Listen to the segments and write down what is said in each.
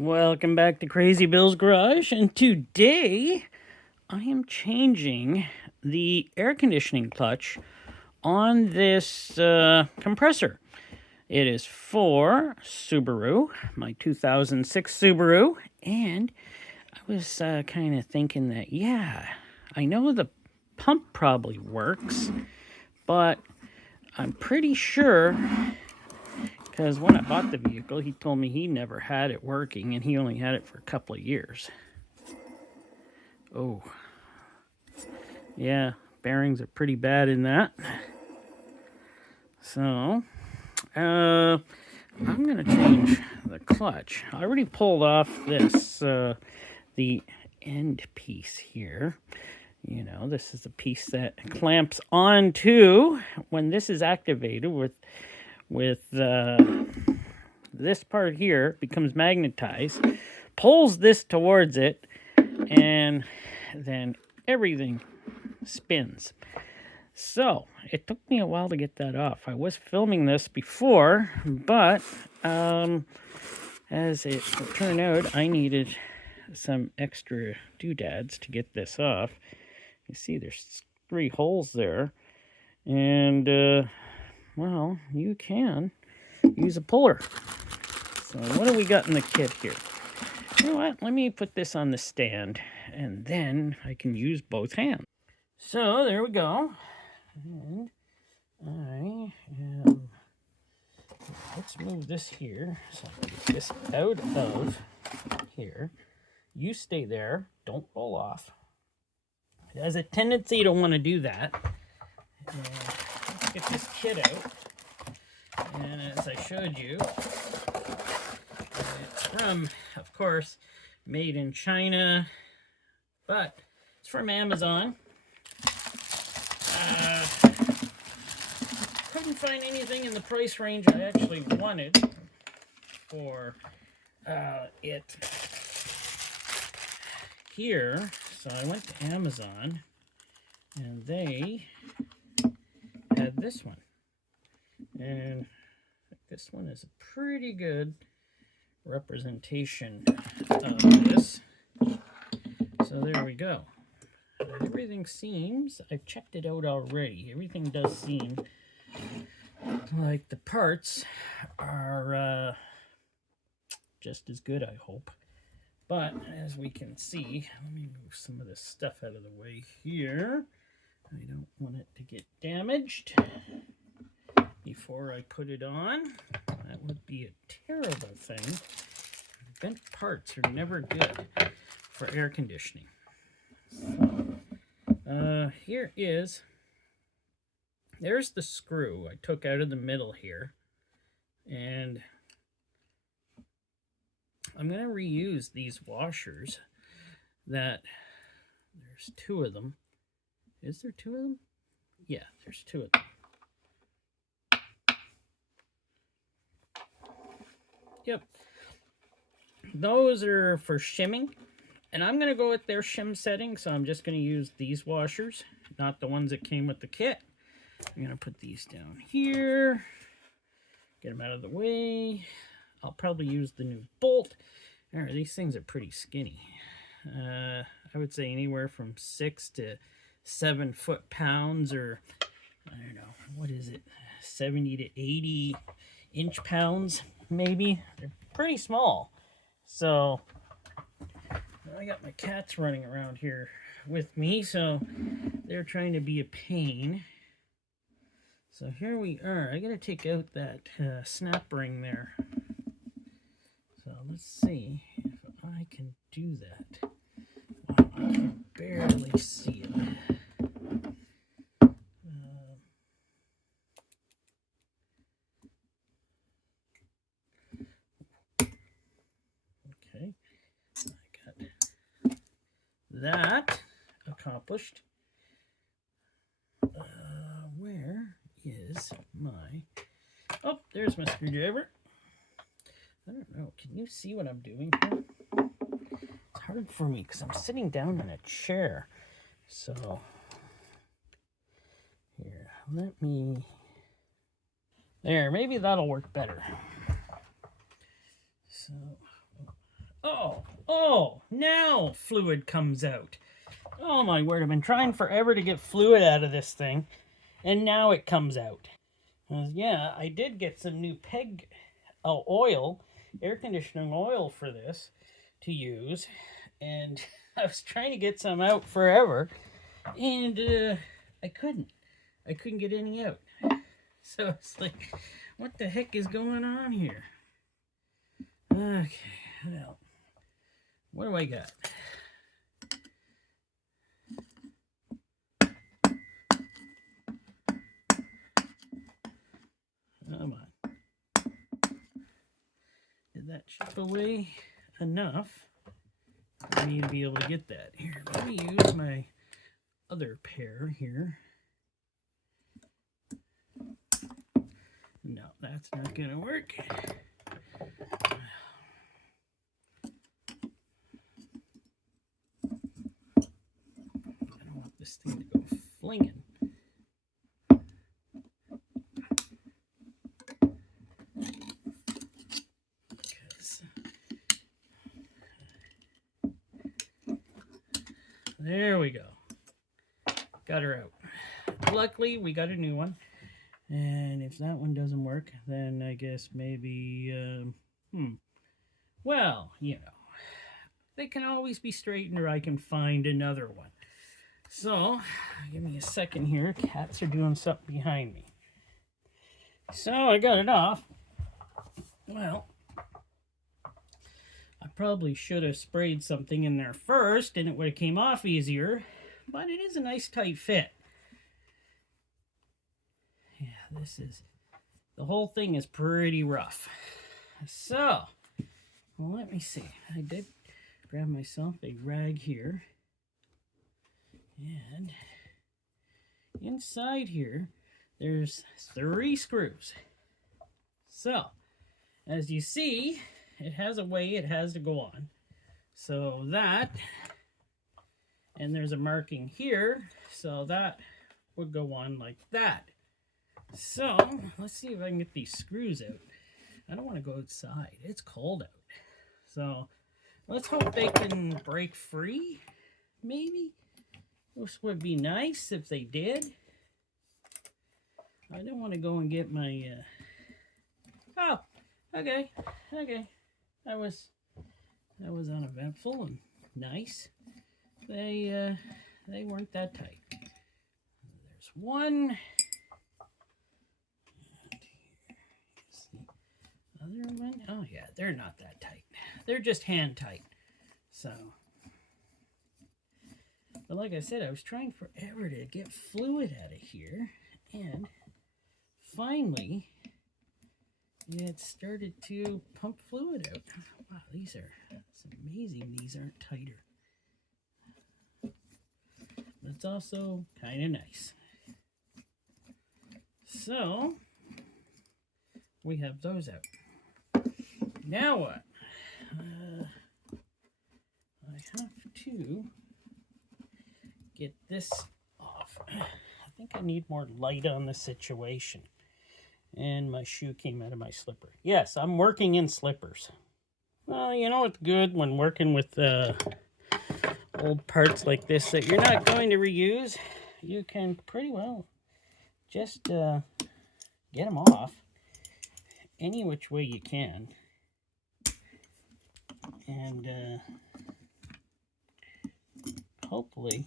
Welcome back to Crazy Bill's Garage, and today I am changing the air conditioning clutch on this compressor. It is for Subaru, my 2006 Subaru, and I was kind of thinking that, yeah, I know the pump probably works, but I'm pretty sure, because when I bought the vehicle, he told me he never had it working, and he only had it for a couple of years. Oh, yeah, bearings are pretty bad in that. So, I'm going to change the clutch. I already pulled off this, the end piece here. You know, this is the piece that clamps onto when this is activated with this part here becomes magnetized, pulls this towards it, and then everything spins. So it took me a while to get that off. I was filming this before, but as it turned out, I needed some extra doodads to get this off. You see there's 3 holes there, and well, you can use a puller. So what do we got in the kit here? You know what? Let me put this on the stand, and then I can use both hands. So there we go. And I am... Let's move this here so I can get this out of here. You stay there. Don't roll off. It has a tendency to want to do that. And let's get this kit out. And as I showed you, it's from, of course, made in China, but it's from Amazon. Couldn't find anything in the price range I actually wanted for it here, so I went to Amazon, and they had this one. And this one is a pretty good representation of this. So there we go. Everything seems, I've checked it out already, everything does seem like the parts are just as good, I hope. But as we can see, let me move some of this stuff out of the way here. I don't want it to get damaged before I put it on. That would be a terrible thing. Bent parts are never good for air conditioning. So, there's the screw I took out of the middle here, and I'm going to reuse these washers. There's 2 of them. Is there 2 of them? Yeah, there's 2 of them. Yep. Those are for shimming, and I'm going to go with their shim setting, so I'm just going to use these washers, not the ones that came with the kit. I'm going to put these down here, get them out of the way. I'll probably use the new bolt. All right, these things are pretty skinny. I would say anywhere from 6 to 7 foot-pounds, or I don't know, what is it, 70 to 80 inch-pounds, maybe. They're pretty small. So I got my cats running around here with me, so they're trying to be a pain. So here we are. I gotta take out that snap ring there. So let's see if I can do that. Wow, I can barely see it. Okay, I got that accomplished. Where is my... Oh, there's my screwdriver. I don't know. Can you see what I'm doing here? It's hard for me because I'm sitting down in a chair. So, here, let me... There, maybe that'll work better. So, Oh, now fluid comes out. Oh my word, I've been trying forever to get fluid out of this thing, and now it comes out. Yeah, I did get some new peg oil, air conditioning oil for this to use, and I was trying to get some out forever, and I couldn't. I couldn't get any out. So it's like, what the heck is going on here? Okay, well, what do I got? Come on. Did that chip away enough for me to be able to get that? Here, let me use my other pair here. No, that's not going to work. I don't want this thing to go flinging. There we go. Got her out. Luckily, we got a new one. And if that one doesn't work, then I guess maybe, well, you know, they can always be straightened, or I can find another one. So, give me a second here. Cats are doing something behind me. So, I got it off. Well, I probably should have sprayed something in there first, and it would have came off easier. But it is a nice tight fit. Yeah, the whole thing is pretty rough. So, well, let me see. I did grab myself a rag here. And inside here, there's 3 screws. So, as you see, it has a way it has to go on. So that, and there's a marking here, so that would go on like that. So, let's see if I can get these screws out. I don't want to go outside. It's cold out. So, let's hope they can break free, maybe. This would be nice if they did. I don't want to go and get my... Oh, okay. That was uneventful and nice. They weren't that tight. There's one... Other one? Oh yeah, they're not that tight. They're just hand tight. So, but like I said, I was trying forever to get fluid out of here, and finally it started to pump fluid out. Wow, it's amazing these aren't tighter. But it's also kind of nice. So, we have those out. Now what? I have to get this off. I think I need more light on the situation. And my shoe came out of my slipper. Yes, I'm working in slippers. Well, you know what's good when working with old parts like this that you're not going to reuse? You can pretty well just get them off any which way you can. And hopefully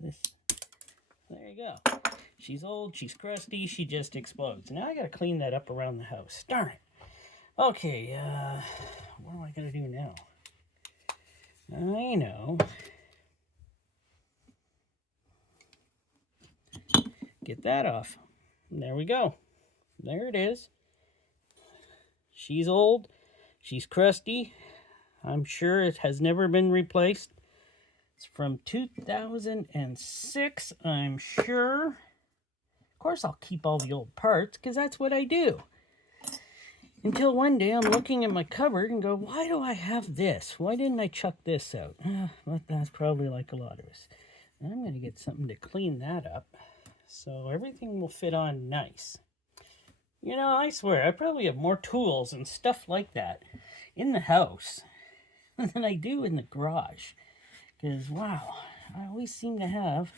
this, there you go. She's old, she's crusty, she just explodes. Now I gotta clean that up around the house. Darn it. Okay, what am I gonna do now? I know. Get that off. There we go. There it is. She's old. She's crusty. I'm sure it has never been replaced. It's from 2006, I'm sure. Of course, I'll keep all the old parts, because that's what I do. Until one day, I'm looking at my cupboard and go, why do I have this? Why didn't I chuck this out? But that's probably like a lot of us. I'm going to get something to clean that up, so everything will fit on nice. You know, I swear, I probably have more tools and stuff like that in the house than I do in the garage. Because, wow, I always seem to have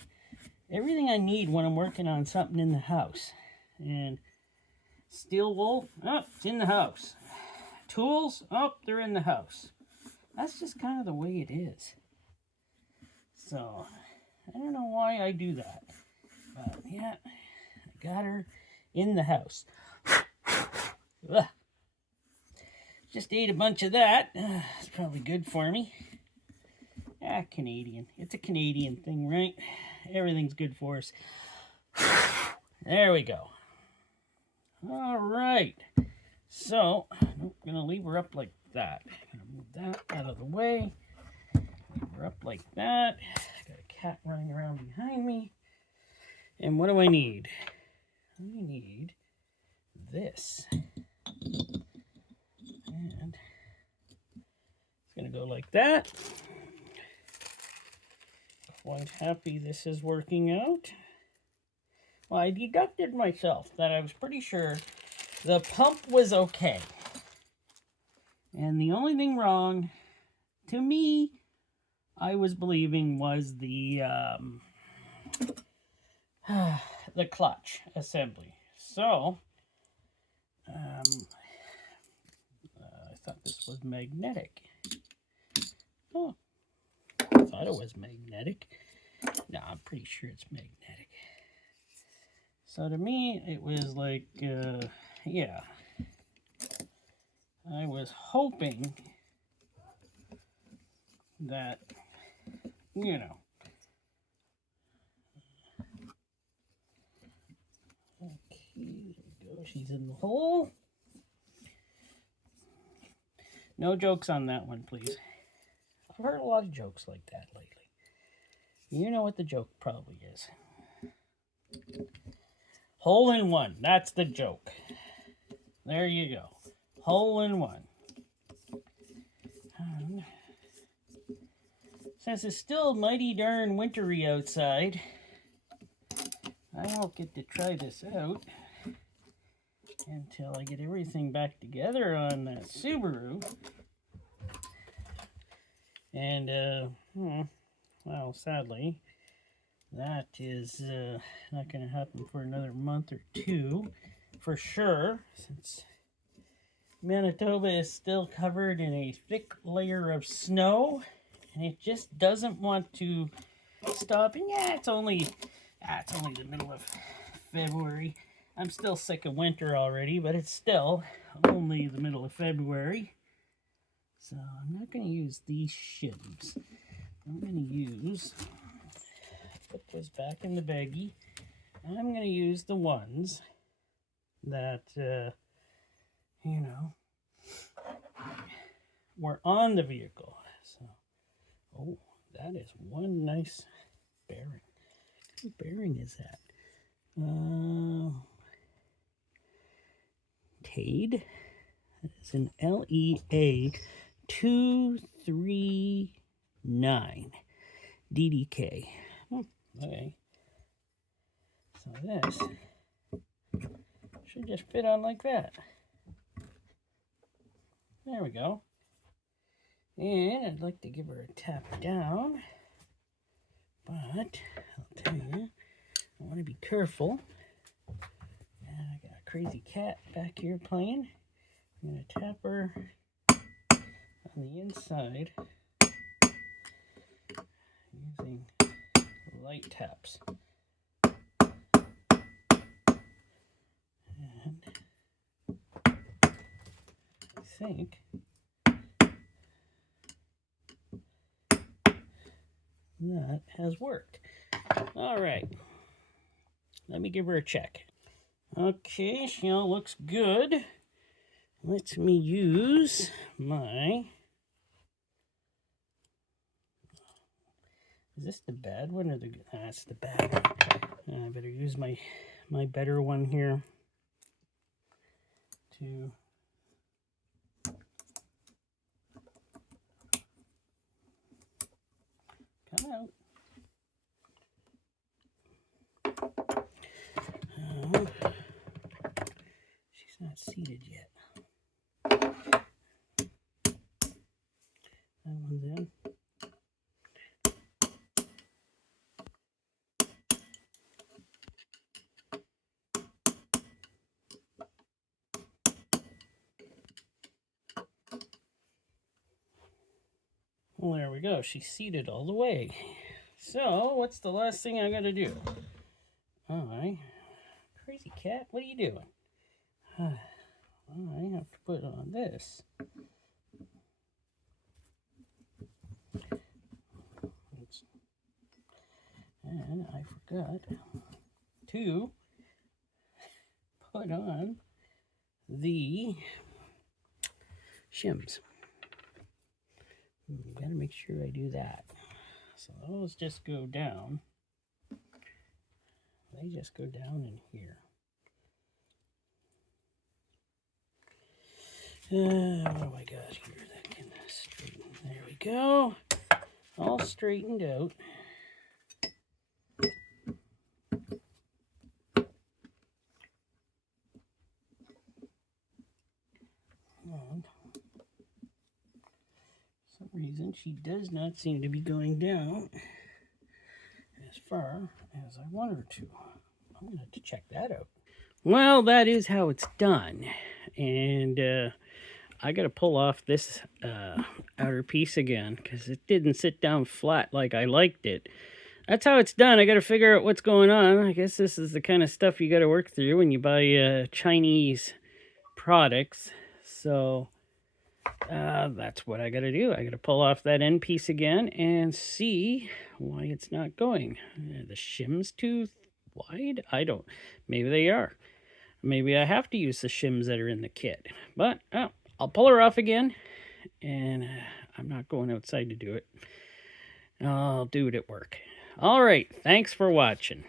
everything I need when I'm working on something in the house. And steel wool, oh, it's in the house. Tools, oh, they're in the house. That's just kind of the way it is. So, I don't know why I do that. But, yeah, I got her in the house. Ugh. Just ate a bunch of that. It's probably good for me. Ah, Canadian. It's a Canadian thing, right? Everything's good for us. There we go. All right. So, I'm going to leave her up like that. I'm going to move that out of the way. Leave her up like that. Got a cat running around behind me. And what do I need? I need this. And it's going to go like that. Quite happy this is working out. Well, I deducted myself that I was pretty sure the pump was okay. And the only thing wrong, to me, I was believing was the clutch assembly. So, I thought this was magnetic. Oh, I thought it was magnetic. No, I'm pretty sure it's magnetic. So to me, it was like, yeah. I was hoping that, you know. Okay, there we go. She's in the hole. No jokes on that one, please. I've heard a lot of jokes like that lately. You know what the joke probably is. Hole in one. That's the joke. There you go. Hole in one. Since it's still mighty darn wintry outside, I won't get to try this out until I get everything back together on that Subaru. And, well, sadly, that is not going to happen for another month or two, for sure, since Manitoba is still covered in a thick layer of snow, and it just doesn't want to stop. And yeah, it's only the middle of February. I'm still sick of winter already, but it's still only the middle of February. So I'm not going to use these shims. I'm going to use, put this back in the baggie. I'm going to use the ones that, you know, were on the vehicle. So, oh, that is one nice bearing. What bearing is that? Tade. That is an LEA 239 DDK. Okay. So this should just fit on like that. There we go. And I'd like to give her a tap down, but I'll tell you, I want to be careful. And I got a crazy cat back here playing. I'm going to tap her on the inside using light taps. And I think that has worked. All right. Let me give her a check. Okay, she all looks good. Let me use my... Is this the bad one or the... That's the bad one. I better use my better one here to... come out. She's not seated yet. Well, there we go. She's seated all the way. So, what's the last thing I gotta do? Crazy cat, what are you doing? I have to put on this. Oops. And I forgot to put on the shims. Gotta make sure I do that. So those just go down. They just go down in here. What do I got here that can straighten? There we go. All straightened out. And for some reason, she does not seem to be going down as far as I want her to. I'm going to have to check that out. Well, that is how it's done. And I got to pull off this outer piece again because it didn't sit down flat like I liked it. That's how it's done. I got to figure out what's going on. I guess this is the kind of stuff you got to work through when you buy Chinese products. So that's what I got to do. I got to pull off that end piece again and see why it's not going. The shim's too wide? I don't. Maybe they are. Maybe I have to use the shims that are in the kit. But I'll pull her off again. And I'm not going outside to do it. I'll do it at work. All right. Thanks for watching.